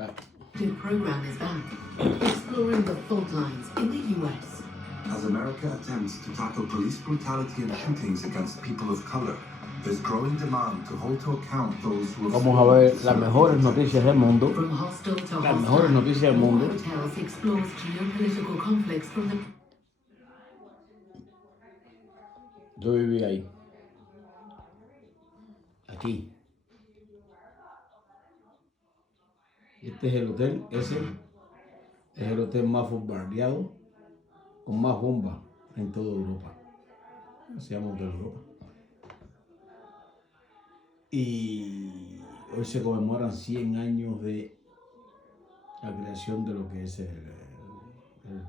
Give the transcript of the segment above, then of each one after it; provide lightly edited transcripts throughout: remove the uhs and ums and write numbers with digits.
The program is back, exploring the fault lines in the U.S. As America attempts to tackle police brutality and shootings against people of color, there's growing demand to hold to account those who have. Vamos a ver las mejores noticias del mundo. From hostile to Las hostile, mejores noticias del mundo. War Hotels explores geopolitical conflicts from the... Yo viví ahí. Aquí. Este es el hotel, ese es el hotel más bombardeado, con más bombas en toda Europa. Se llama Hotel Europa. Y hoy se conmemoran 100 años de la creación de lo que es el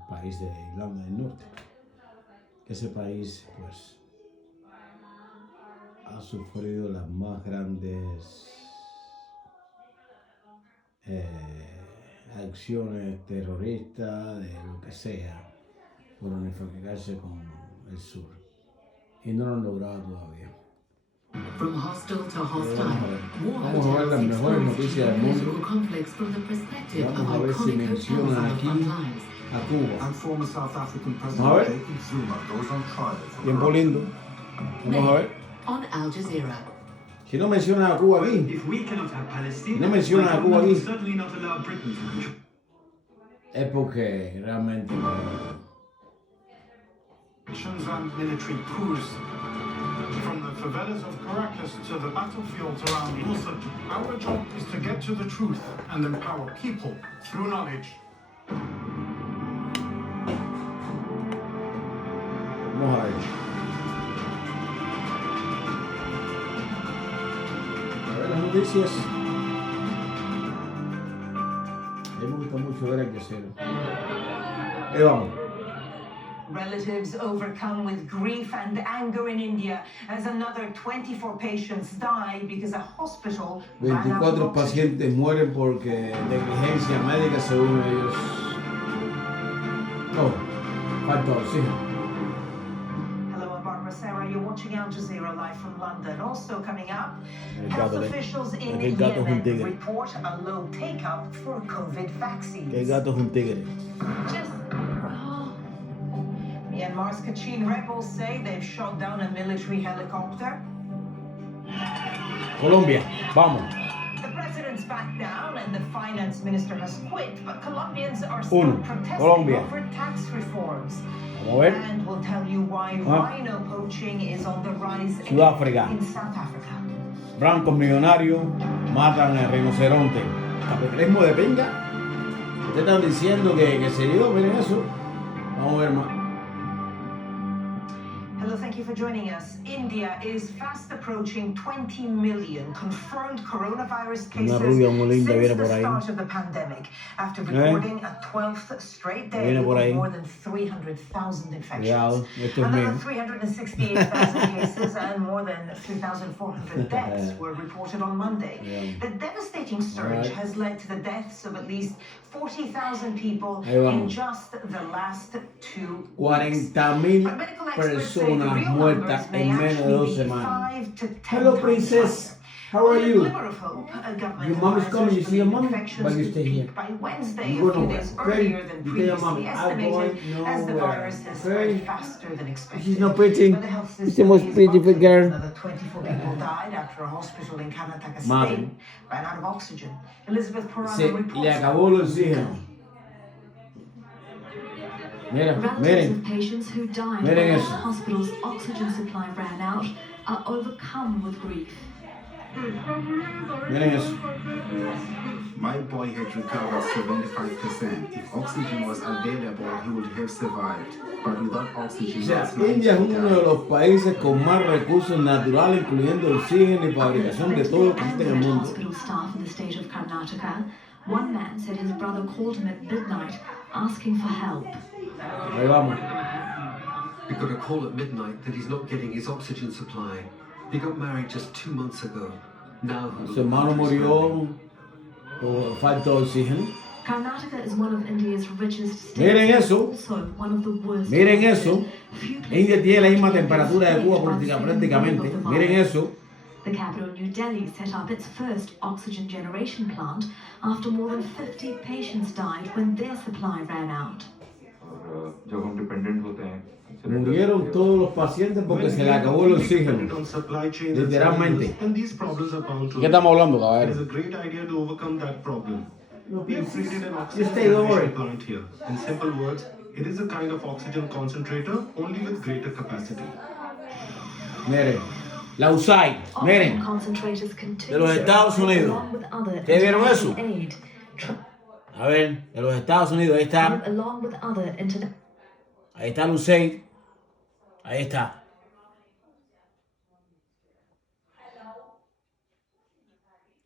país de Irlanda del Norte. Ese país, pues, ha sufrido las más grandes acciones terroristas, de lo que sea, por unificarse con el sur. Y no lo han logrado todavía. From hostile to hostile, Vamos a ver las mejores noticias del mundo. Vamos a ver si mencionan aquí a Cuba. Vamos a ver. Tiempo lindo. Vamos a ver. On Al Jazeera. Si no mencionan a Cuba aquí, no mencionan a Cuba aquí, es porque realmente and military coups. From the favelas of Caracas to the battlefields around Mosul, our job is to get to the truth and empower people through knowledge. vamos a ver. A ver las noticias. A mí me gusta mucho ver aquello. Ahí vamos. Relatives overcome with grief and anger in India as another 24 patients die because a hospital ran out of 24 oxygen. pacientes mueren porque negligencia médica según ellos. No, falta oxígeno. Hello, I'm Barbara Sarah. You're watching Al Jazeera live from London. Also coming up, El health gato, officials in aquel gato es un Yemen tigre. report a low take-up for COVID vaccines. El gato es un tigre. Myanmar's Kachin rebels say they've shot down a military helicopter. Colombia, vamos. The president's backed down and the finance minister has quit, but Colombians are still protesting Colombia. over tax reforms. Vamos a ver. And we'll tell you why rhino poaching is on the rise Sudáfrica. in South Africa. Blancos millonarios matan al rinoceronte. Capitalismo de pinga. Ustedes están diciendo que se dio, miren eso. Vamos a ver más. Hello, thank you for joining us. India is fast approaching 20 million confirmed coronavirus cases since the start of the pandemic, after recording a 12th straight day with more than 300,000 infections. Another 368,000 cases and more than 3,400 deaths were reported on Monday. The devastating surge has led to the deaths of at least 40,000 people in just the last 2 weeks. 40,000 personas muertas en menos de 2 semanas. Hello, princess. How are you? Your mom is coming. You see your mom? But you stay here. By Wednesday, You a go few nowhere. days Okay? earlier than You tell your mom, previously I'm going estimated, as the nowhere. virus has Okay? spread faster than expected. She's not pretty. But the health She's the system most is beautiful buckling. girl. Another 24 people died after a hospital in Karnataka Madre. state ran out of oxygen. Elizabeth Purana Se reports. le acabó el oxígeno. Mira, Relatives of miren. patients who died Miren when the eso. hospital's oxygen supply ran out are overcome with grief. Miren eso. My boy had recovered 75%. If oxygen was available, he would have survived. But without oxygen, O sea, last night India es he uno de died. los países con más recursos naturales, incluyendo oxígeno y fabricación de todo lo que existe en el Angry mundo. hospital staff in the state of Karnataka. One man said his brother called him at midnight asking for help. Ahí vamos. We got a call at midnight that he's not getting his oxygen supply. He got married just 2 months ago. Now Su hermano murió por falta de oxígeno. Karnataka is one of India's richest states. Miren eso. Also one of the worst. Miren eso. Few places India tiene la misma can be temperatura de Cuba afraid by the same prácticamente. wave of the Miren virus. eso. The capital, New Delhi, set up its first oxygen generation plant after more than 50 patients died when their supply ran out. Murieron todos los pacientes porque se le acabó el oxígeno. Literalmente. ¿Qué estamos hablando, caballero? You stay over it. In simple words, it is a kind of oxygen concentrator, only with greater capacity. Miren, la USAID, miren, de los Estados Unidos. ¿Ustedes vieron eso? A ver, de los Estados Unidos, ahí está. Ahí está la USAID. Ahí está.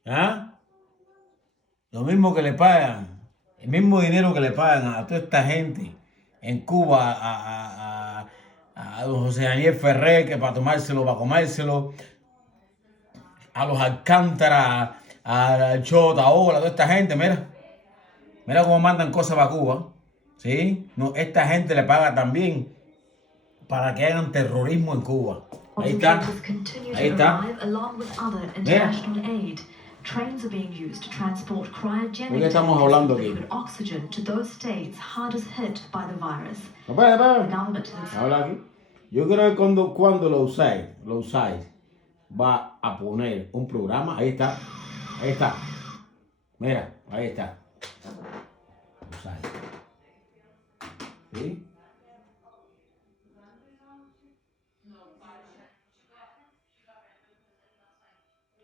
¿Ah? Lo mismo que le pagan, el mismo dinero que le pagan a toda esta gente en Cuba, a don José Daniel Ferrer, que para tomárselo, para comérselo, a los Alcántara, a Chota, Ola, toda esta gente, mira. Mira cómo mandan cosas para Cuba. ¿Sí? No, esta gente le paga también para que hagan terrorismo en Cuba. Ahí está. Ahí está. Mira. Trains are being used to transport cryogenic ¿De qué estamos hablando aquí? oxygen to those states hardest hit by the virus. No, espera. Habla aquí. Yo creo que cuando lo usáis, va a poner un programa. Ahí está. Ahí está. Mira, ahí está. USAID. ¿Sí?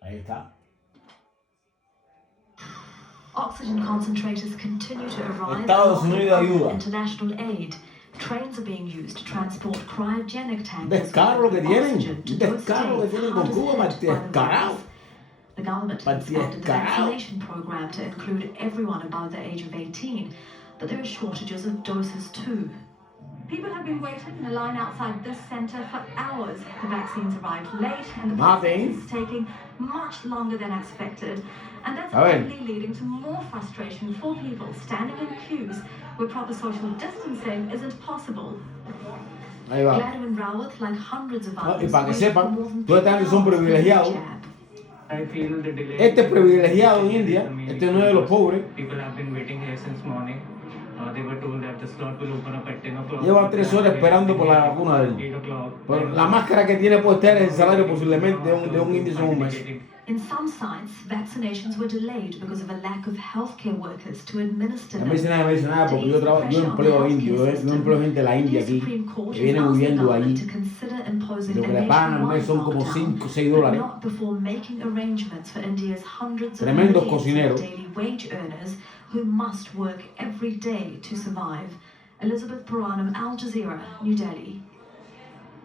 Ahí está. Oxygen concentrators continue to arrive Estados Unidos ayuda. International aid. Trains are being used to transport cryogenic tankers. Descaro lo que tienen. Descaro lo que tienen con Cuba, para descarado. The government has expanded the vaccination program to include everyone above the age of 18, but there are shortages of doses too. People have been waiting in a line outside this centre for hours. The vaccines arrived late and the process is taking much longer than expected. And that's only leading to more frustration for people standing in queues where proper social distancing isn't possible. Ahí va. Gladwin Rawat, like hundreds of others, Y para que sepan, todos estos son privilegiados. Este es privilegiado en India, este no es de los pobres. Lleva 3 horas esperando por la vacuna de él. Pero la máscara que tiene puesta es el salario posiblemente de un índice en un mes. In some sites, vaccinations were delayed because of a lack of healthcare workers to administer them. No me dice nada porque yo empleo indio, yo empleo gente de la India aquí, que vienen huyendo allí. Lo que le pagan al mes son como 5 o 6 dólares. Tremendos cocineros. Who must work every day to survive. Elizabeth Puranam, Al Jazeera, New Delhi.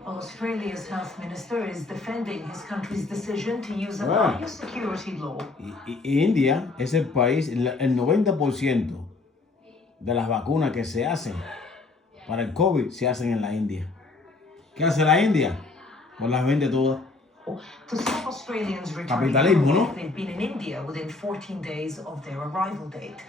Australia's health minister is defending his country's decision to use a biosecurity law. Y India es el país, el 90% de las vacunas que se hacen para el COVID se hacen en la India. ¿Qué hace la India? Pues las vende todas. To stop Australians returning Capitalismo, ¿no? they've been in India within 14 days of their arrival date.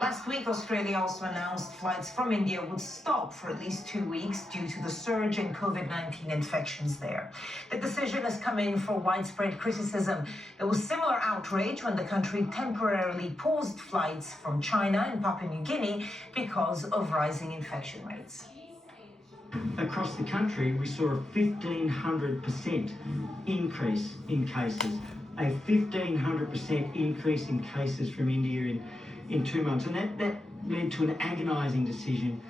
Last week, Australia also announced flights from India would stop for at least 2 weeks due to the surge in COVID-19 infections there. The decision has come in for widespread criticism. There was similar outrage when the country temporarily paused flights from China and Papua New Guinea because of rising infection rates. Across the country, we saw a 1,500% increase in cases. A 1,500% increase in cases from India in 2 months. And that led to an agonising decision.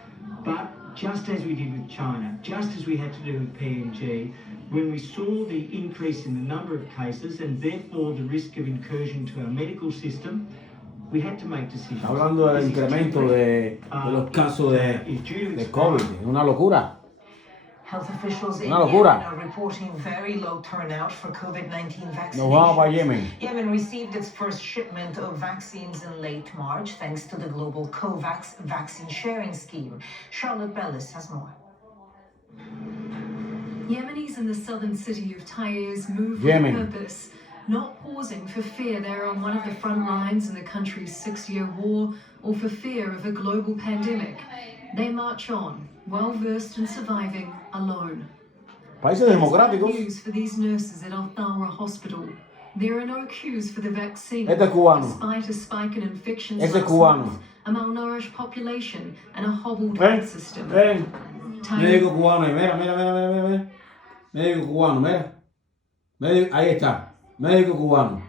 But just as we did with China, just as we had to do with PNG, when we saw the increase in the number of cases and therefore the risk of incursion to our medical system, we had to make decisions. Hablando del incremento de los casos de COVID, es una locura. Health officials in Yemen are reporting very low turnout for COVID-19 vaccinations. Yemen received its first shipment of vaccines in late March thanks to the global COVAX vaccine sharing scheme. Charlotte Bellis has more. Yemenis in the southern city of Taiz move with purpose, not pausing for fear they're on one of the front lines in the country's 6-year war or for fear of a global pandemic. They march on, well versed in surviving alone. Países democráticos. Queues for these nurses at Al-Thawra Hospital. There are no queues for the vaccine. Este es cubano. Despite a spike in infections Ese es last cubano. month, a malnourished population, and a hobbled Ven, health system. ven. Médico cubano ahí, mira, mira, mira, mira, mira. Médico cubano, mira. Ahí está. Médico cubano.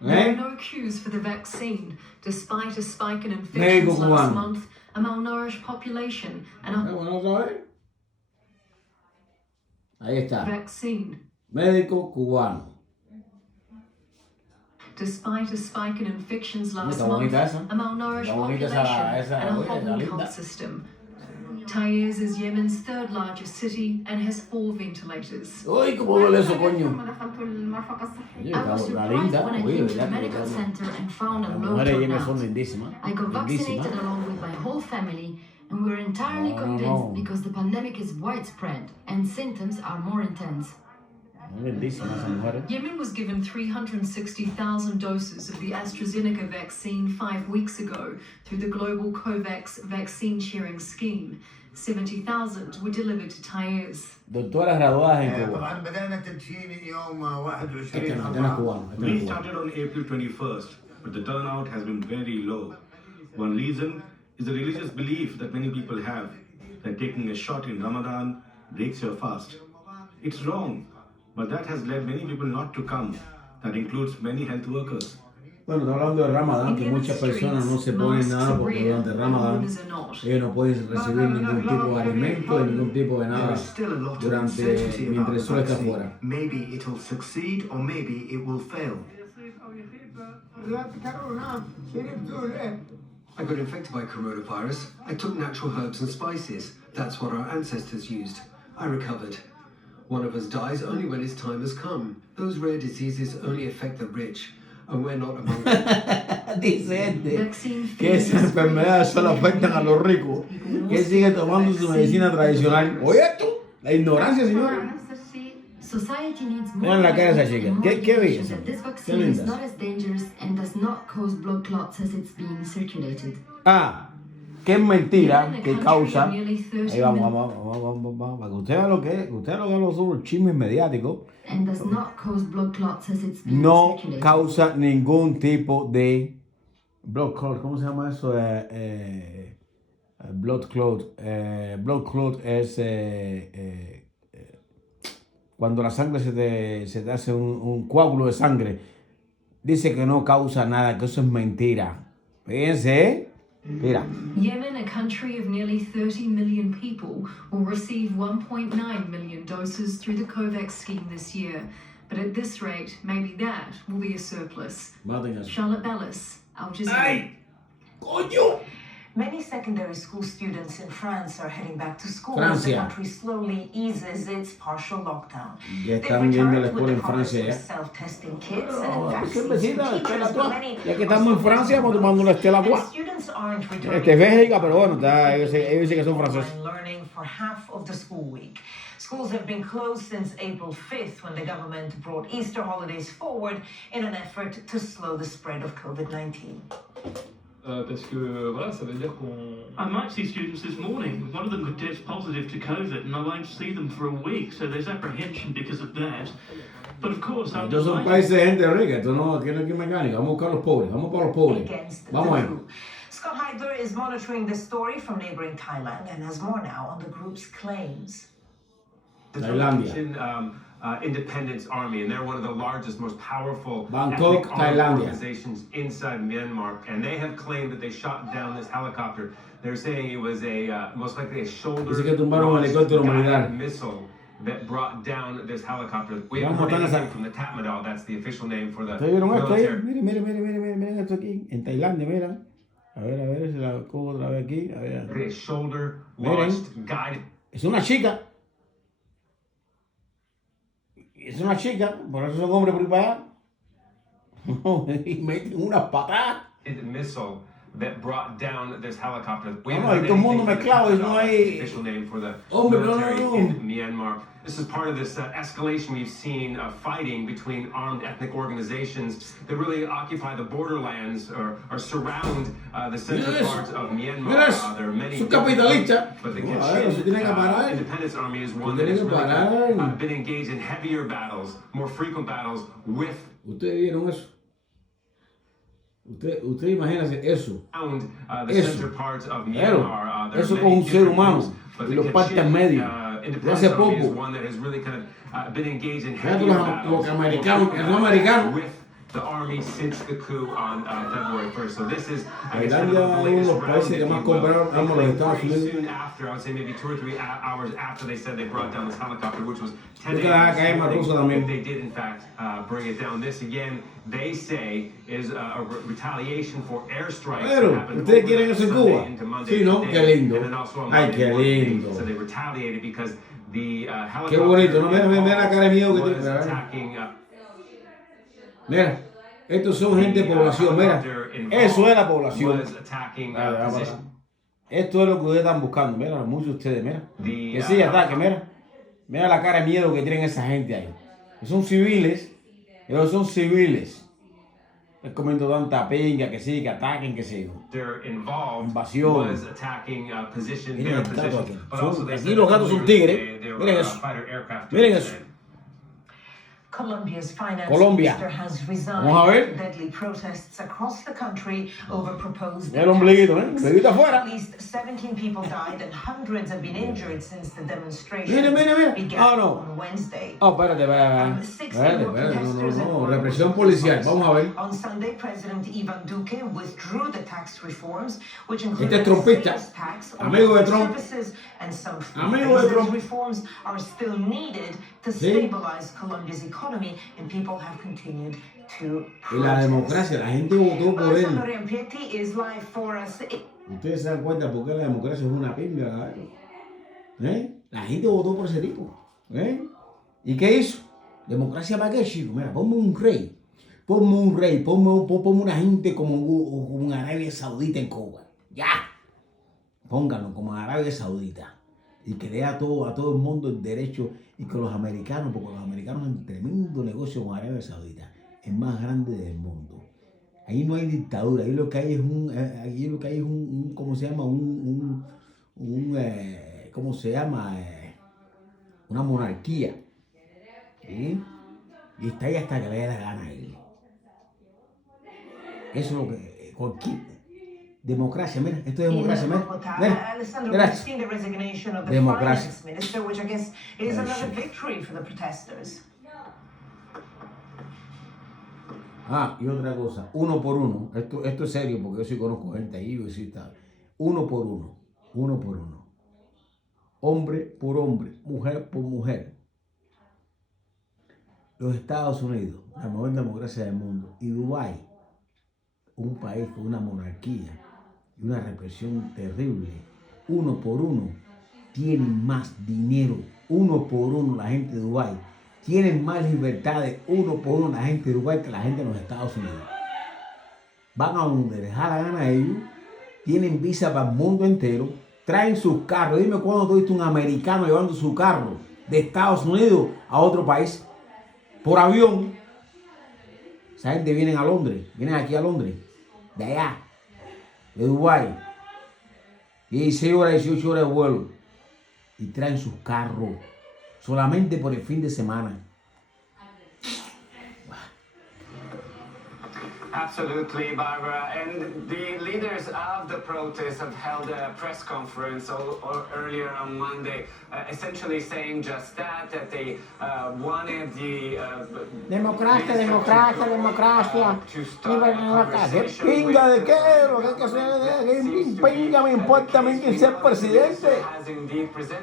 There are no queues for the vaccine, despite a spike in Médico infections last cubano. month, a malnourished population, and a Bueno, otra vez. Ahí está. vaccine. Médico cubano. Despite a spike in infections last Está month, bonita esa. a malnourished Está bonita population, esa and a oye, está hobbled linda. health system. Taiz is Yemen's third largest city and has 4 ventilators. Uy, cómo duele eso, coño. I Oye, was está surprised linda. when I Oye, came to the ¿verdad? medical center and found a Las low mujeres yemenas son turnout. lindísimas. I got Lindísimas. vaccinated along with my whole family, and we're entirely convinced because the pandemic is widespread and symptoms are more intense. Son lindísimas esas mujeres. Yemen was given 360,000 doses of the AstraZeneca vaccine 5 weeks ago through the global COVAX vaccine sharing scheme. 70,000 were delivered to Taiz. Doctoras graduadas en Cuba. طبعا بدأنا تدشين يوم 21 Este no es cubano. Este no We es cubano. started on April 21st, but the turnout has been very low. One reason is the religious belief that many people have that taking a shot in Ramadan breaks your fast. It's wrong, but that has led many people not to come. That includes many health workers. Bueno, está hablando de Ramadán, que muchas personas no se ponen nada porque durante Ramadán ellos no pueden recibir ningún tipo de alimento, ningún tipo de nada mientras el sol está afuera. Maybe it'll succeed or maybe it will fail. I got infected by coronavirus. I took natural herbs and spices. That's what our ancestors used. I recovered. One of us dies only when its time has come. Those rare diseases only affect the rich, and we're not among them. Dice este que esas enfermedades solo afectan a los ricos, que sigue tomando su medicina tradicional. Oye esto, la ignorancia, señor. Society needs more Miren la cara de esa chica. more ¿Qué education belleza? that this Qué vaccine is linda. not as dangerous and does not cause blood clots as it's being circulated. Ah, que es mentira, que causa. Ahí vamos, para que usted vea lo que es, que usted vea lo que son los chismes mediáticos. And does not cause blood clots as it's being No circulated. causa ningún tipo de blood clot. ¿Cómo se llama eso? Blood clot. Blood clot es cuando la sangre se te hace un coágulo de sangre. Dice que no causa nada, que eso es mentira. Fíjense, ¿eh? Mira. Yemen, a country of nearly 30 million people, will receive 1.9 million doses through the COVAX scheme this year. But at this rate, maybe that will be a surplus. Charlotte Bellis, Al Jazeera. ¡Ay! ¡Coño! Many secondary school students in France are heading back to school Francia. as the country slowly eases its partial lockdown. Ya They've están yendo a la returned escuela with en the promise Francia of ya. self-testing kits and No, vaccines cervecita, for teachers, espera tú. but many Ya que estamos en Francia, vamos tomando una estela and cuá. students aren't returning Este es Bélgica, pero bueno, ellos dicen que son franceses. online learning for half of the school week. Schools have been closed since April 5th when the government brought Easter holidays forward in an effort to slow the spread of COVID-19. Parce que voilà, ça veut dire qu'on. I might see students this morning. One of them could test positive to COVID, and I won't see them for a week. So there's apprehension because of that. But of course, I'm Estos son países de gente rica, esto no, aquí no hay mecánica. Vamos a buscar a los pobres, vamos para los pobres. Against Vamos the ahí. group. Scott Heidler is monitoring this story from neighboring Thailand and has more now on the group's claims. Tailandia. Independence Army, and they're one of the largest, most powerful Bangkok, ethnic armed Thailandia. organizations inside Myanmar, and they have claimed that they shot down this helicopter. They're saying it was a most likely a Dice que tumbaron un helicóptero militar. missile that brought down this helicopter. We Vamos haven't a heard matar a anything from the Tatmadaw. That's the official name for the ¿Ustedes vieron esto ahí? military. Miren esto aquí, en Tailandia, mira. A ver si la cojo otra vez aquí. A ver. A shoulder Miren. launched guided. Es una chica. Es una chica, por eso son hombres por ir para allá. Y meten unas patadas. Missile that brought down this helicopter. We No, haven't y todo el mundo anything mezclado, y no the hay... official name for the Hombre, military no. in Myanmar. This is part of this escalation we've seen of fighting between armed ethnic organizations that really occupy the borderlands or surround the central parts of Myanmar. There are many capitalista. but the Eso tiene que parar. Independence Army is one that has really been engaged in heavier battles, more frequent battles with. ¿Ustedes vieron eso? Usted imagínese eso. Eso. Claro. Eso con un ser humano y lo parte en medio. De hace poco. Los americanos, el no americano. The army since the coup on February 1st. So this is, I guess, Tailandia es uno de los países que más compraron armas los Estados Unidos. Soon after, I would say maybe 2 or 3 hours after they said they brought down this helicopter, which was 10 a.m. They did in fact bring it down. This again, they say, is a retaliation for airstrikes. Pero, ¿ustedes quieren eso en Cuba? Sí, ¿no? Qué lindo. Ay, qué lindo. So they retaliated because the helicopter. Qué bonito, ¿no? Mira la cara de miedo que tiene. Mira, estos son gente de población, mira, eso es la población. Esto es lo que ustedes están buscando, mira, muchos de ustedes, mira. Que sí, ataque, mira. Mira la cara de miedo que tienen esa gente ahí. Son civiles, ellos son civiles. Es comiendo tanta pinga, que sí, que ataquen, que sí. Invasión. Miren el gato aquí. Aquí los gatos son tigres. Miren eso. Miren eso. Colombia's finance Colombia. minister has resigned Vamos a ver. deadly protests across the country over proposed El ombliguito, ¿eh? Ombliguito afuera. At least 17 people died and hundreds have been injured since the demonstration Mira. began on Wednesday. Oh, espérate. No. Represión policial. Vamos a ver. On Sunday, President Ivan Duque withdrew the tax reforms, which included Este es trompista. tax Amigo de Trump. services and some Amigo de Trump. reforms are still needed to stabilize Colombia's economy, and people have continued to Y la democracia, la gente votó por él. is live for us. Ustedes se dan cuenta por qué la democracia es una pinga, La gente votó por ese tipo, ¿Y qué hizo? ¿Democracia para qué, chico? Mira, ponme un rey, ponme una gente como en Arabia Saudita en Cuba, ya. Pónganlo como en Arabia Saudita. Y que dé a todo el mundo el derecho, y que los americanos, porque los americanos han tremendo negocio con Arabia Saudita, el más grande del mundo. Ahí no hay dictadura, ahí lo que hay es ¿cómo se llama? ¿Cómo se llama? Una monarquía. ¿Sí? Y está ahí hasta que le dé la gana a él. Eso es lo que cualquier democracia, mira, esto es democracia, mira. Democracia. Minister, which I guess is another victory for the protesters. Y otra cosa, uno por uno, esto es serio porque yo sí conozco gente ahí, yo sí está. Uno por uno. Hombre por hombre, mujer por mujer. Los Estados Unidos, la mejor democracia del mundo, y Dubái, un país con una monarquía y una represión terrible, uno por uno, tienen más dinero, uno por uno la gente de Dubái, tienen más libertades, uno por uno la gente de Dubái que la gente de los Estados Unidos. Van a donde les da la gana a ellos, tienen visa para el mundo entero, traen sus carros. Dime cuándo tú viste un americano llevando su carro de Estados Unidos a otro país por avión. Esa gente viene a Londres, vienen aquí a Londres, de allá, de Dubái, 16 horas, 18 horas de vuelo, y traen sus carros solamente por el fin de semana. Absolutely, Barbara. And the leaders of the protest have held a press conference earlier on Monday, essentially saying just that they wanted the Democracia. Pinga de qué, lo que hay que hacer, pinga me importa a mí que sea presidente.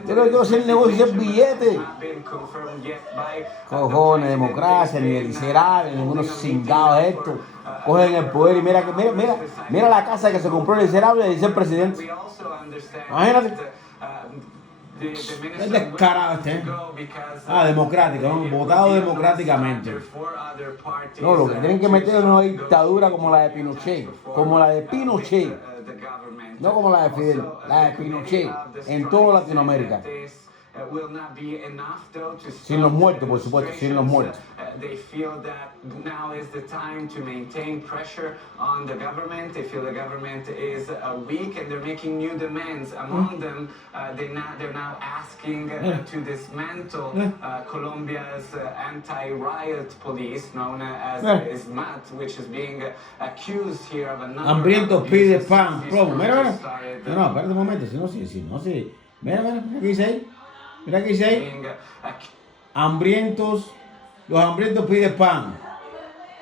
Yo lo que quiero hacer negocio es billete. Cojones, democracia, ni el miserable, ningunos cingados estos. Cogen el poder y mira la casa que se compró el miserable de ser presidente. Imagínate. Es descarado este, ¿eh? Democrático, ¿no? Votado democráticamente. No, lo que tienen que meter es una dictadura como la de Pinochet. Como la de Pinochet. No como la de Fidel, la de Pinochet. En toda Latinoamérica. Sin los muertos, por supuesto, sin los muertos. They feel that now is the time to maintain pressure on the government. They feel the government is weak and they're making new demands. Among them, they're now asking to dismantle Colombia's anti-riot police, known as SMAT, which is being accused here of a number Hambriento of pide abuses pan, plomo. Mira, mira. started. No, espérate un momento, si no, sí. Mira, ¿qué dice ahí? Mira qué dice ahí. Hambrientos, los hambrientos piden pan.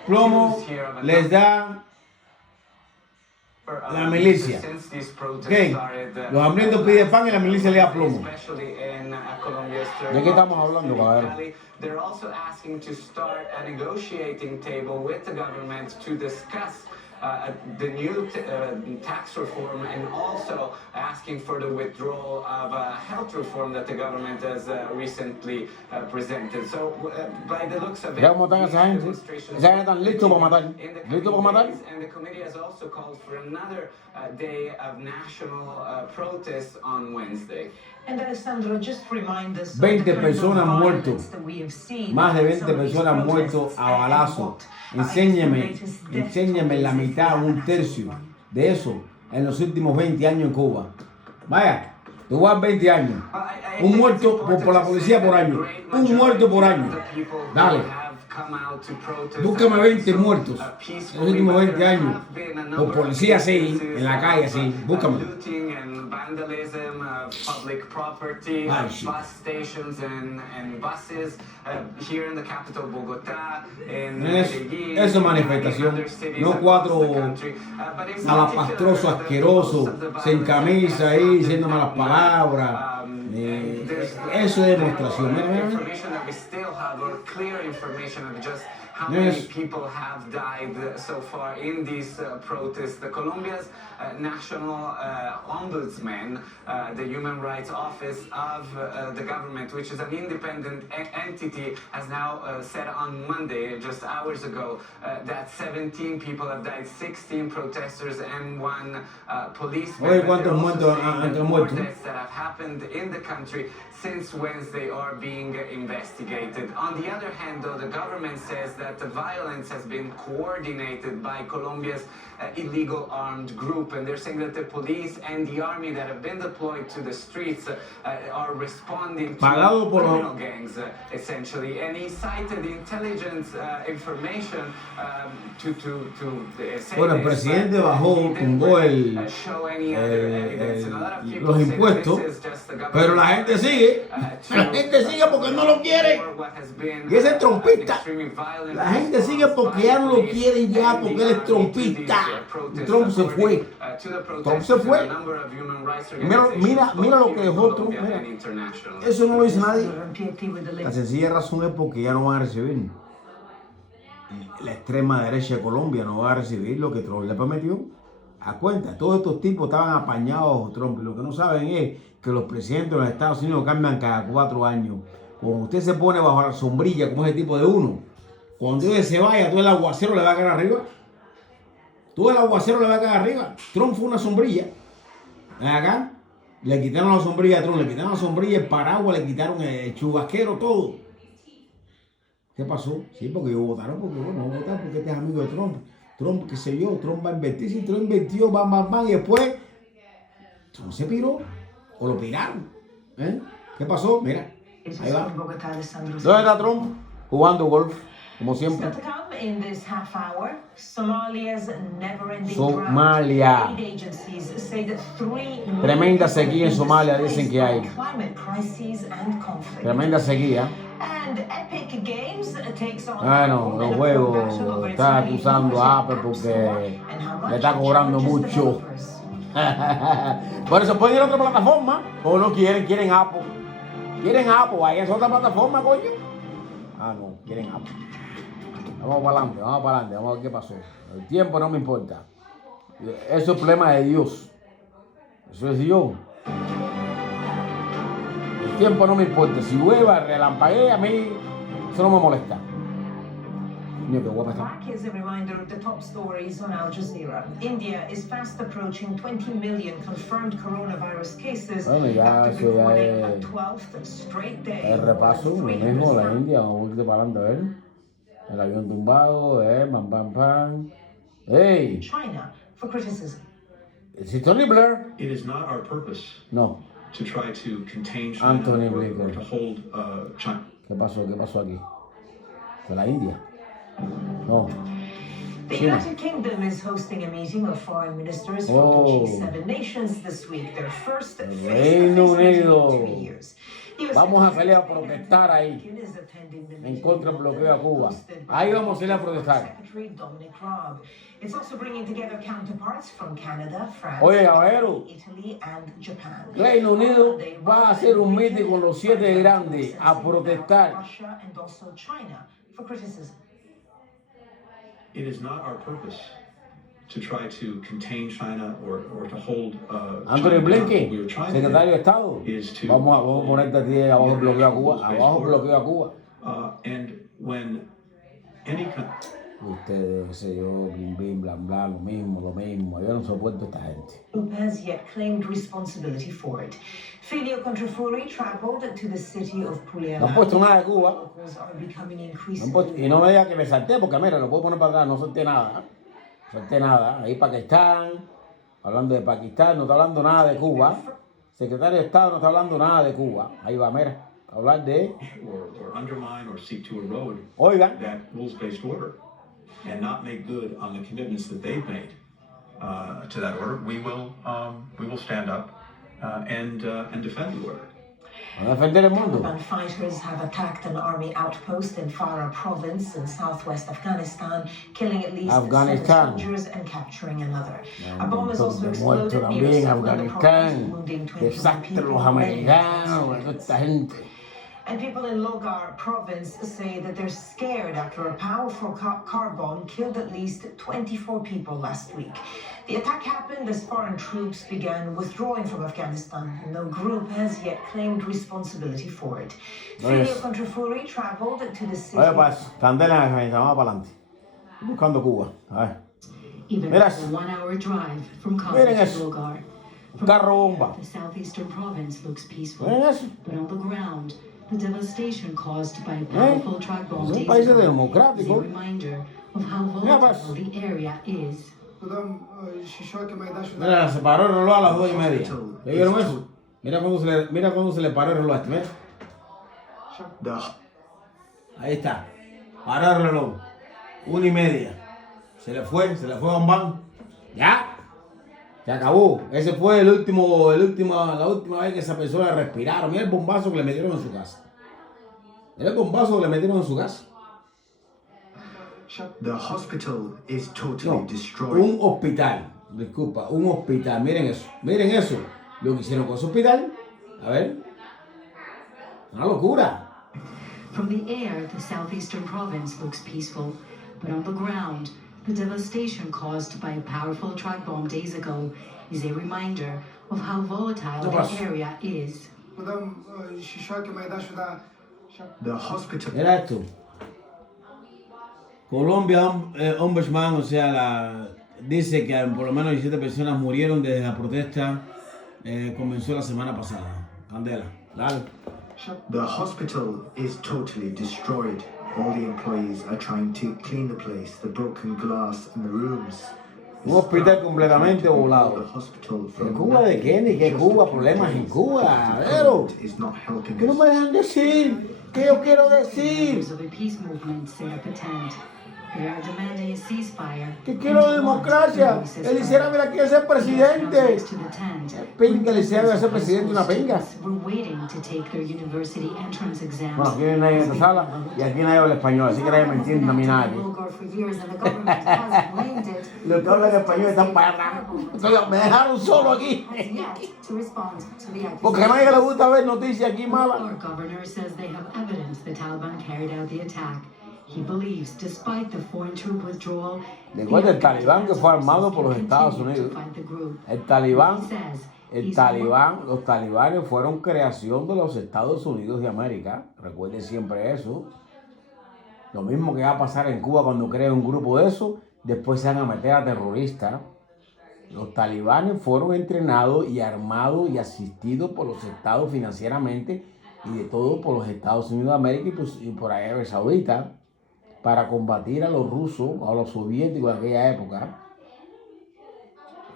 Plomo les da la milicia. ¿Okay? Los hambrientos piden pan y la milicia le da plomo. ¿De qué estamos hablando, caballero? They're also asking to start a negotiating table with the government to discuss the new tax reform and also asking for the withdrawal of health reform that the government has recently presented. So by the looks of it, ¿Cómo están esa gente? Esa gente están listos para matar. ¿Listos para matar? And the committee has also called for another day of national protests on Wednesday. And Alessandro, just remind us 20 personas muertas. Más de 20 personas muertas a balazo. Enséñame la mitad, un tercio de eso en los últimos 20 años en Cuba. Vaya, tú vas 20 años. Un muerto por la policía por año. Un muerto por año. Dale. Búscame 20 muertos en los últimos 20 años. Por policía así, en la calle así. Búscame. Vandalism of public property, bus stations and buses here in the capital Bogotá, in Medellín. Eso es manifestación, no cuatro malapastrosos asquerosos, sin camisa ahí, diciendo malas palabras. Eso es demostración. How many people have died so far in these protests? The Colombia's national ombudsman, the Human Rights Office of the government, which is an independent entity, has now said on Monday, just hours ago, that 17 people have died, 16 protesters and one policeman. Protests that have happened in the country since Wednesday are being investigated. On the other hand, though, the government says that the violence has been coordinated by Colombia's illegal armed group, and they're saying that the police and the army that have been deployed to the streets are responding to criminal gangs, essentially. And he cited intelligence information to say bueno, el presidente bajó, tumbó los impuestos, pero la gente sigue. La gente sigue porque no lo quiere. Y ese es trompista. La gente sigue porque ya no lo quieren ya, porque él es trompista. Trump se fue. Trump se fue. Mira lo que dejó Trump. Mira. Eso no lo dice nadie. La sencilla razón es porque ya no van a recibir. La extrema derecha de Colombia no va a recibir lo que Trump le prometió. A cuenta, todos estos tipos estaban apañados bajo Trump. Lo que no saben es que los presidentes de los Estados Unidos cambian cada 4 años. Cuando usted se pone bajo la sombrilla como ese tipo de uno, cuando él se vaya, todo el aguacero le va a caer arriba. Todo el aguacero le va a caer arriba. Trump fue una sombrilla. Acá le quitaron la sombrilla a Trump, le quitaron la sombrilla, el paraguas, le quitaron el chubasquero, todo. ¿Qué pasó? Sí, porque ellos votaron, porque bueno, no votaron porque este es amigo de Trump. Trump, qué sé yo, Trump va a invertir. Si Trump invirtió, van, y después Trump se piró o lo piraron. ¿Qué pasó? Mira, ahí va. ¿Dónde está Trump? Jugando golf, como siempre. Somalia. Tremenda sequía en Somalia, dicen que hay. Tremenda sequía. Bueno, los juegos está acusando a Apple porque le está cobrando mucho. Por eso pueden ir a otra plataforma. O no quieren Apple. Quieren Apple, vayan a otra plataforma, coño. No, quieren Apple. Vamos para adelante, vamos a ver qué pasó. El tiempo no me importa. Eso es problema de Dios. Eso es Dios. tiempo no me importa. Si llueva, relampaguee, a mí eso no me molesta. Back is a reminder of the top stories on Al Jazeera. India is fast approaching 20 million confirmed coronavirus cases after recording a 12th straight day. El repaso, lo mismo, la India, vamos a ir para adelante, a ver. El avión tumbado, pam, pam, pam. Hey! China for criticism. ¿Es Tony Blair? It is not our purpose No. to try to contain China Anthony or Blinken. to hold China. ¿Qué pasó aquí? ¿De la India? No. The China. United Kingdom is hosting a meeting of foreign ministers from the G7 nations this week, their first Reino Unido. 3 years. Vamos a salir a protestar ahí en contra del bloqueo a Cuba. Ahí vamos a salir a protestar. It's also bringing together counterparts from Canada, France, Oye, caballero, Italy, and Japan. Reino Unido va a hacer un meeting con los 7 grandes a protestar. Russia and also China for criticism. It is not our purpose to try to contain China or to hold Anthony Blinken, We were trying secretario de Estado, to vamos a ponerte a ti abajo el bloqueo a Cuba, abajo el bloqueo a Cuba. And when any Ustedes, qué sé yo, blim, blim, blan, blan, lo mismo. Yo no soporto a esta gente. Group has yet claimed responsibility for it. Filio Contrafuri traveled to the city of Puyallup. No han puesto nada de Cuba. Locals are becoming No han increasingly puesto, y no me diga que me salté, porque mira, lo puedo poner para atrás, no solté nada. Solté nada. Ahí Pakistán, hablando de Pakistán, no está hablando nada de Cuba. Secretario de Estado no está hablando nada de Cuba. Ahí va, mira, hablar de... or undermine or seek to erode Oigan. that rules-based order and not make good on the commitments that they've made to that order, we will stand up and defend the order. Van a defender el mundo. Taliban fighters have attacked an army outpost in Farah province in southwest Afghanistan, killing at least 7 soldiers and capturing another. A bomb has also exploded near the south of the province, wounding 21 people. And people in Logar province say that they're scared after a powerful car bomb killed at least 24 people last week. The attack happened as foreign troops began withdrawing from Afghanistan. No group has yet claimed responsibility for it. Filio Contrafuri traveled to the city. Oye, pues, Candela, vamos para adelante. Buscando Cuba. A ver. Mira eso. Miren eso. Un carro bomba. The southeastern province looks peaceful, Miren eso. but on the ground, the devastation caused by a powerful track bomb Son days países ago is a democráticos. reminder of how volatile the area is. Mira, se paró el reloj a las 2:30. ¿Ya vieron eso? Mira cuando se le paró el reloj a este, mira. Ahí está. Paró el reloj. 1:30. Se le fue Bombán. Ya. Se acabó. Ese fue la última vez que esa persona respiraron. Mira el bombazo que le metieron en su casa. Mira el bombazo que le metieron en su casa. The hospital is totally destroyed. Un hospital. Disculpa, un hospital. Miren eso. Miren eso. Lo que hicieron con ese hospital. A ver. Una locura. From the air, the southeastern province looks peaceful, but on the ground, the devastation caused by a powerful track bomb days ago is a reminder of how volatile the area is. The hospital. Mira esto. Colombia Ombudsman, o sea, dice que por lo menos 17 personas murieron desde la protesta comenzó la semana pasada. Candela, dale. The hospital is totally destroyed. All the employees are trying to clean the place, the broken glass in the rooms. Un hospital completamente volado. ¿Qué Cuba de qué? Ni qué Cuba, problemas en Cuba, pero ¿qué no me dejan decir? ¿Qué yo quiero decir? Que quiero democracia. Eliseo Ávila quiere ser presidente. Pinga, Eliseo Ávila ser presidente, una pinga. Bueno, aquí nadie en esta sala y aquí nadie habla español, así que nadie me entiende a mí nadie. Los que hablan español están para atrás. Me dejaron solo aquí. Porque a nadie le gusta ver noticias aquí malas. Recuerda el talibán que fue armado por los Estados Unidos. El talibán Los talibanes fueron creación de los Estados Unidos de América. Recuerden siempre eso. Lo mismo que va a pasar en Cuba cuando creen un grupo de eso, después se van a meter a terroristas. Los talibanes fueron entrenados y armados y asistidos por los estados financieramente y de todo por los Estados Unidos de América y por Arabia Saudita para combatir a los rusos, a los soviéticos de aquella época.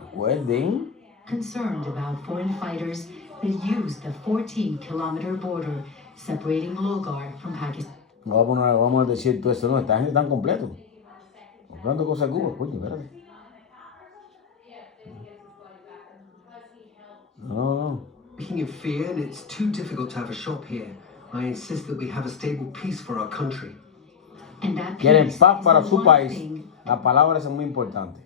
Recuerden. Concerned about foreign fighters that used the 14-kilometer border separating Logar from Pakistan. Vamos a decir todo esto, no, esta gente tan completo. Comprando cosas de Cuba, coño, espérate. No. Speaking of fear, and it's too difficult to have a shop here. I insist that we have a stable peace for our country. Quieren paz para su país. La palabra es muy importante.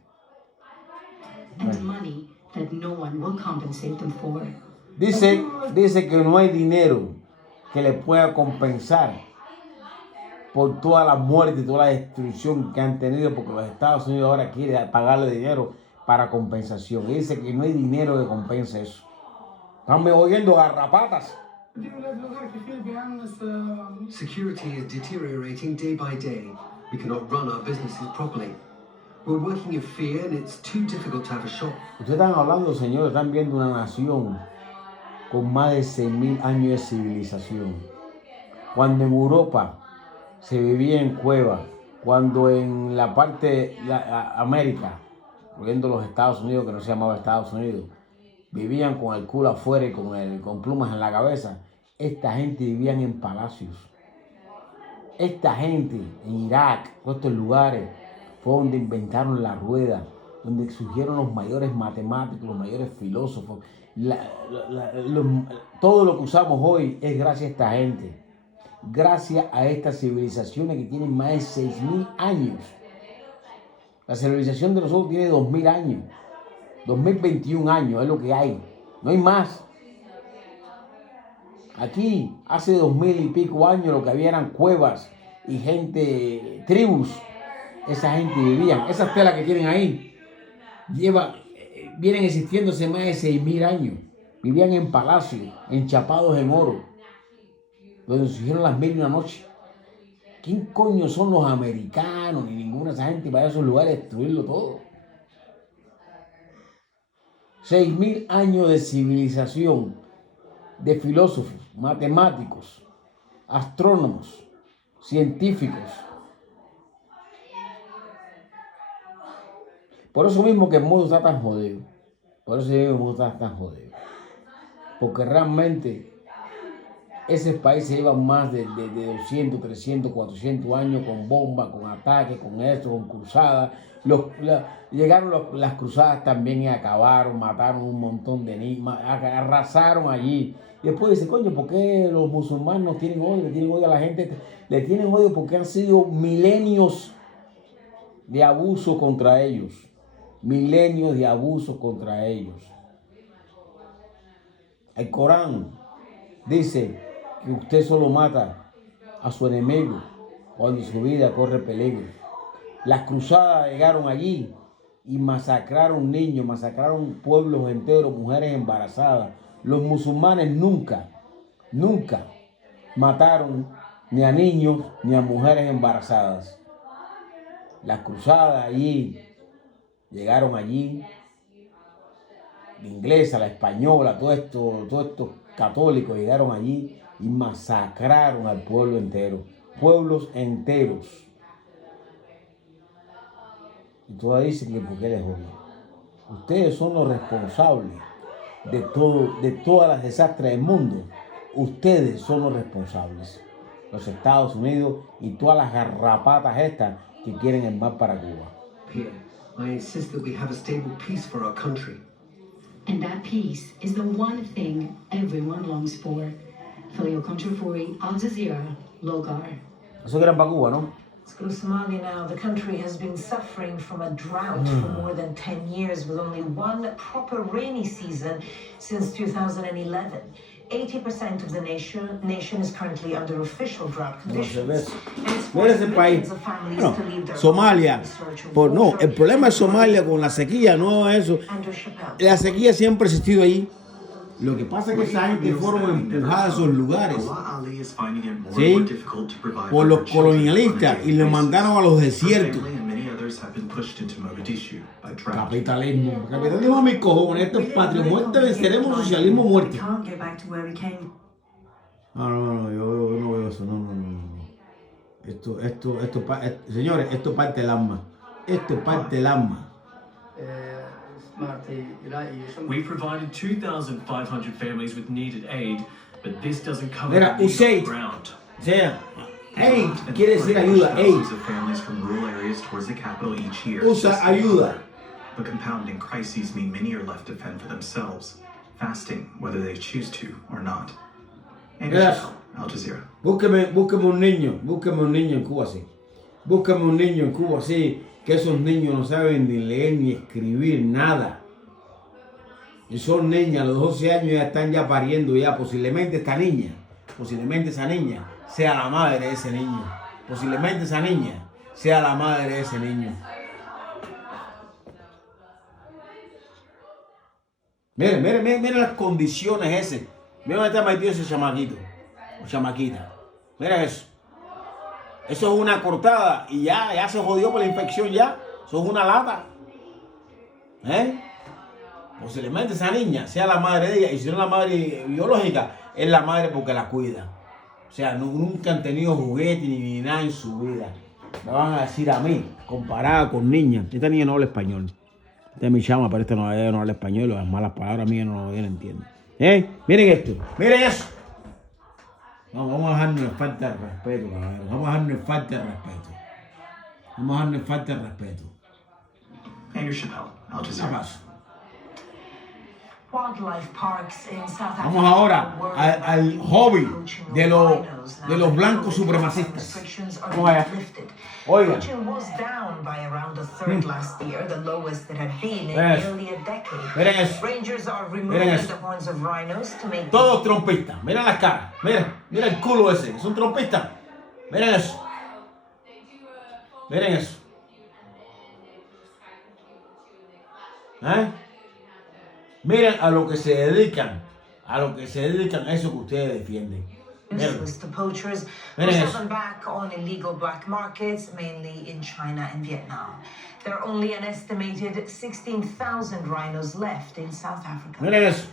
And money that no one will compensate them for. Dice que no hay dinero que le pueda compensar por toda la muerte y toda la destrucción que han tenido, porque los Estados Unidos ahora quieren pagarle dinero para compensación. Y dice que no hay dinero que compense eso. Están oyendo garrapatas. Security is deteriorating day by day. We cannot run our businesses properly. We're working in fear and it's too difficult to have a shop. Ustedes están hablando, señores, están viendo una nación con más de 6.000 años de civilización. Cuando en Europa se vivía en cuevas, cuando en la parte de América, incluyendo los Estados Unidos, que no se llamaba Estados Unidos, vivían con el culo afuera y con plumas en la cabeza, esta gente vivían en palacios. Esta gente en Irak, en estos lugares, fue donde inventaron la rueda, donde surgieron los mayores matemáticos, los mayores filósofos. Todo lo que usamos hoy es gracias a esta gente. Gracias a estas civilizaciones que tienen más de 6.000 años. La civilización de nosotros tiene 2.000 años. 2021 años es lo que hay. No hay más. Aquí, hace 2.000 y pico años, lo que había eran cuevas y gente, tribus. Esa gente vivía. Esas telas que tienen ahí vienen existiendo hace más de 6.000 años. Vivían en palacios, enchapados en oro, donde surgieron las 1000 y una noches. ¿Quién coño son los americanos ni ninguna de esa gente para esos lugares destruirlo todo? 6.000 años de civilización, de filósofos, matemáticos, astrónomos, científicos. Por eso mismo que el mundo está tan jodido. Por eso mismo el mundo está tan jodido. Porque realmente esos países llevan más de 200, 300, 400 años con bombas, con ataques, con esto, con cruzadas. Llegaron las cruzadas también y acabaron, mataron un montón de enigmas, arrasaron allí. Y después dice, coño, ¿por qué los musulmanes no tienen odio? Le tienen odio a la gente. Le tienen odio porque han sido milenios de abuso contra ellos. Milenios de abuso contra ellos. El Corán dice que usted solo mata a su enemigo cuando su vida corre peligro. Las cruzadas llegaron allí y masacraron niños, masacraron pueblos enteros, mujeres embarazadas. Los musulmanes nunca mataron ni a niños ni a mujeres embarazadas. Las cruzadas allí llegaron allí, la inglesa, la española, todos estos católicos llegaron allí y masacraron al pueblo entero, pueblos enteros. Y todavía dicen que por qué les odio. Ustedes son los responsables de todas las desastres del mundo. Ustedes son los responsables. Los Estados Unidos y todas las garrapatas estas que quieren el mal para Cuba. I insist that we have a stable peace for our country. And that peace is the one thing everyone longs for. Khalil Contrafori, Al Jazeera, Logar. Eso que eran para Cuba, ¿no? Let's go to Somalia now. The country has been suffering from a drought for more than 10 years, with only one proper rainy season since 2011. 80% of the nation is currently under official drought conditions. Mira ese país. No, Somalia. El problema de Somalia con la sequía no es eso. La sequía siempre ha existido ahí. Lo que pasa es que esa gente fueron empujadas a esos lugares, ¿sí? Por los colonialistas y los mandaron a los desiertos. Capitalismo. Capitalismo, mis cojones. Esto es patria muerte, venceremos socialismo muerte. No, yo no veo eso. No. Señores, esto parte del alma. Esto parte del alma. We provided 2,500 families with needed aid, but this doesn't cover Mira, the USAID. ground. O sea, aid quiere decir ayuda. Aid. Usa ayuda. But compounding crises mean many are left to fend for themselves, fasting whether they choose to or not. Al Jazeera. Búsqueme un niño en Cuba así. Búsqueme un niño en Cuba así, que esos niños no saben ni leer ni escribir nada. Y son niñas, a los 12 años ya están ya pariendo ya. Posiblemente esa niña sea la madre de ese niño. Posiblemente esa niña sea la madre de ese niño. Miren las condiciones ese. Mira dónde está metido ese chamaquito o chamaquita. Mira eso. Eso es una cortada y ya se jodió por la infección ya. Eso es una lata. Posiblemente esa niña sea la madre de ella. Y si no es la madre biológica, es la madre porque la cuida. O sea, nunca han tenido juguete ni nada en su vida. Me van a decir a mí, comparada con niñas. Esta niña no habla español. Esta es mi chama, pero esta no habla español. Las malas palabras mías no entienden. Miren esto. Miren eso. Vamos a dejarnos de falta de respeto, cabrón. Vamos a dejarnos de falta de respeto. Andrew Chappelle, Al Jazeera. Vamos ahora al hobby de los blancos supremacistas. Vamos allá. Oiga. Miren eso. Miren eso. Todos trompistas. Miren las caras. Mira el culo ese. Es un trompista. Miren eso. Miren eso. Miren a lo que se dedican, eso que ustedes defienden. The poachers were driven back on illegal black markets, mainly in China and Vietnam. There are only an estimated 16,000 rhinos left in South Africa. Miren eso.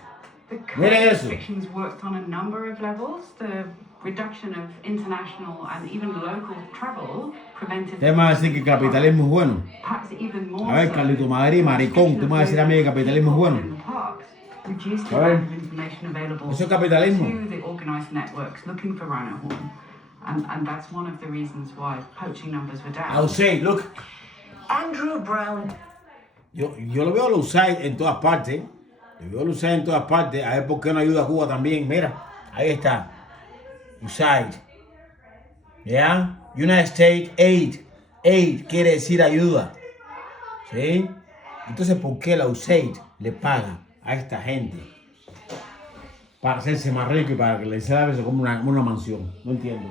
The COVID restrictions worked on a number of levels. The reduction of international and even local travel prevented. ¿Te vas a decir que el capitalismo es bueno? A ver, Carlito Madrid, maricón, ¿tú me vas a decir a mí que el capitalismo es bueno? A ver, ¿eso es capitalismo? USAID, look. Andrew Brown. Yo lo veo a USAID en todas partes. A ver por qué no ayuda a Cuba también. Mira, ahí está. USAID. ¿Ya? United States Aid. Aid quiere decir ayuda. ¿Sí? Entonces, ¿por qué la USAID le paga a esta gente para hacerse más rico y para que le se como una mansión? No entiendo.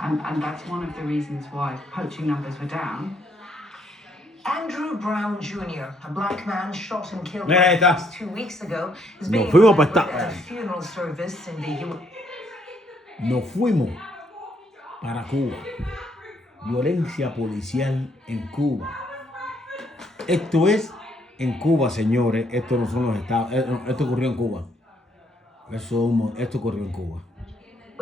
And that's one of the reasons why poaching numbers were down. Andrew Brown Jr., a black man shot and killed 2 weeks ago, is being remembered at a funeral service in the U.S. Nos fuimos para Cuba. Violencia policial en Cuba. Esto es en Cuba, señores. Esto no son los estados. Esto ocurrió en Cuba. Esto ocurrió en Cuba.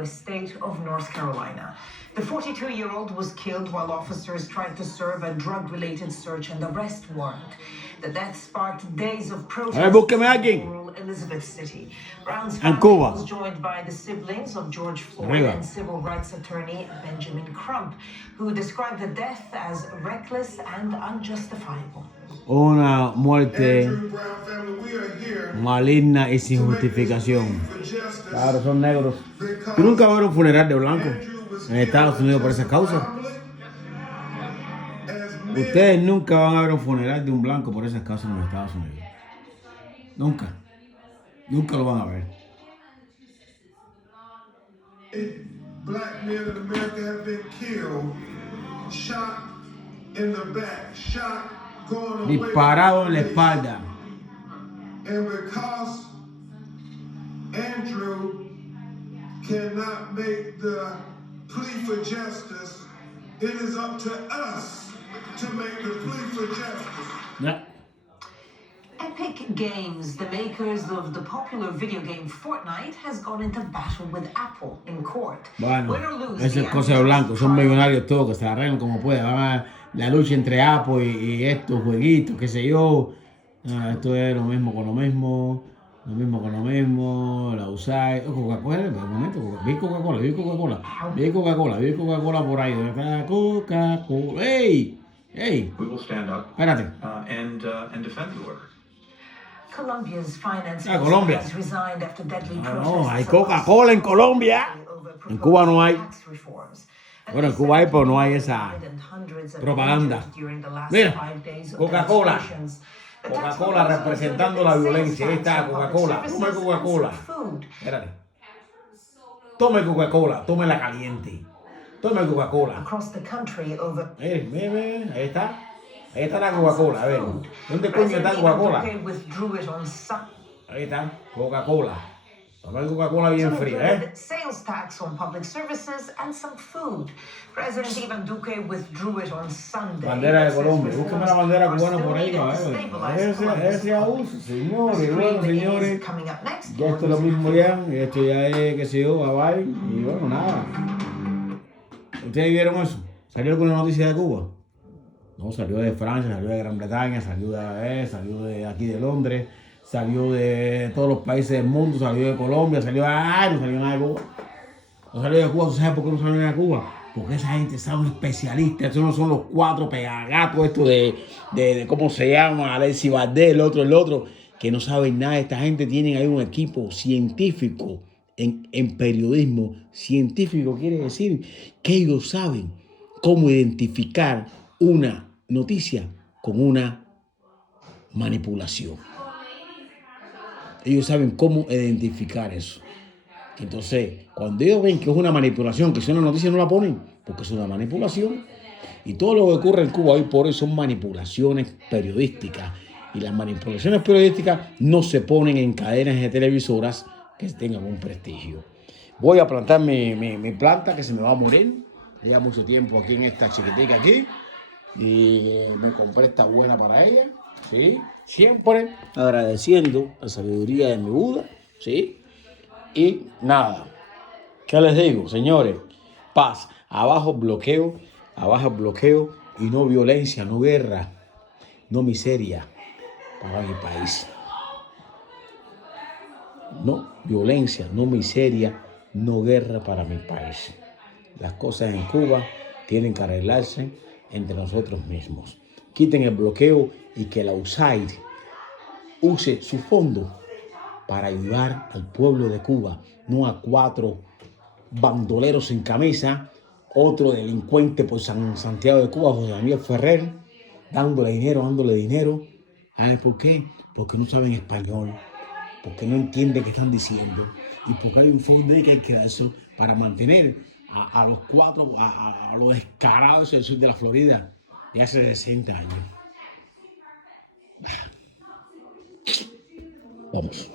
State of North Carolina. The 42-year-old was killed while officers tried to serve a drug-related search and arrest warrant. The death sparked days of protest in rural Elizabeth City. Brown's family was joined by the siblings of George Floyd and civil rights attorney Benjamin Crump, who described the death as reckless and unjustifiable. Una muerte maligna y sin justificación. Claro, son negros. ¿Tú nunca vas a ver un funeral de blanco en Estados Unidos por esa causa? Ustedes nunca van a ver un funeral de un blanco por esas causas en los Estados Unidos. Nunca. Nunca lo van a ver. Black men in America have been killed, shot in the back, shot disparado en la espalda. And because Andrew cannot make the plea for justice. It is up to us to make the plea for justice. Yeah. Epic Games, the makers of the popular video game Fortnite, has gone into battle with Apple in court. Bueno, esas cosas de blanco, son millonarios todos que se la arreglan como puedan. Van a la lucha entre Apple y estos jueguitos, qué sé yo. Esto es lo mismo con lo mismo, lo mismo con lo mismo. La usáis. Coca-Cola, un momento, vi Coca-Cola, vi Coca-Cola, vi Coca-Cola, vi Coca-Cola por ahí. Coca-Cola. ¡Ey! ¡Ey! We will stand up Espérate. and defend the order. Colombia's finance Colombia. has resigned after deadly No, hay Coca-Cola en Colombia. En Cuba no hay. Bueno, en Cuba hay, pero no hay esa propaganda. Mira, Coca-Cola. Coca-Cola representando la violencia. Ahí está, Coca-Cola. Tome Coca-Cola. Espérate. Tome Coca-Cola. Tómela caliente. Tome Coca-Cola. Mire, ahí está. Ahí está la Coca-Cola, a ver. ¿Dónde coño está Coca-Cola? Ahí está, Coca-Cola. Toma Coca-Cola bien fría, ¿eh? Sales tax on public services and some food. President Iván Duque withdrew it on Sunday. Bandera de Colombia. Búsqueme la bandera cubana por ahí, ese abuso, señores. Bueno, señores. Ya esto es lo mismo ya. Esto ya es, qué sé yo, bye. Y bueno, nada. ¿Ustedes vieron eso? ¿Salió alguna noticia de Cuba? No, salió de Francia, salió de Gran Bretaña, salió de aquí de Londres, salió de todos los países del mundo, salió de Colombia, no salió nada de Cuba. No salió de Cuba. ¿Tú sabes por qué no salió de Cuba? Porque esa gente son especialistas. Estos no son los cuatro pegagatos estos de ¿cómo se llama? Alexis Valdés, el otro, que no saben nada. Esta gente tienen ahí un equipo científico en periodismo. Científico quiere decir que ellos saben cómo identificar una noticia con una manipulación. Ellos saben cómo identificar eso. Entonces, cuando ellos ven que es una manipulación, que si una noticia no la ponen, porque es una manipulación. Y todo lo que ocurre en Cuba hoy por hoy son manipulaciones periodísticas. Y las manipulaciones periodísticas no se ponen en cadenas de televisoras que tengan un prestigio. Voy a plantar mi planta que se me va a morir. Lleva mucho tiempo aquí en esta chiquitica aquí. Y me compré esta buena para ella, ¿sí? Siempre agradeciendo la sabiduría de mi Buda, ¿sí? Y nada, ¿qué les digo, señores? Paz, abajo bloqueo y no violencia, no guerra, no miseria para mi país. No violencia, no miseria, no guerra para mi país. Las cosas en Cuba tienen que arreglarse entre nosotros mismos. Quiten el bloqueo y que la USAID use su fondo para ayudar al pueblo de Cuba, no a 4 bandoleros sin camisa, otro delincuente por Santiago de Cuba, José Daniel Ferrer, dándole dinero. ¿Sabes por qué? Porque no saben español, porque no entienden qué están diciendo y porque hay un fondo que hay que darse para mantener a los 4, a los descarados del sur de la Florida de hace 60 años. Vamos.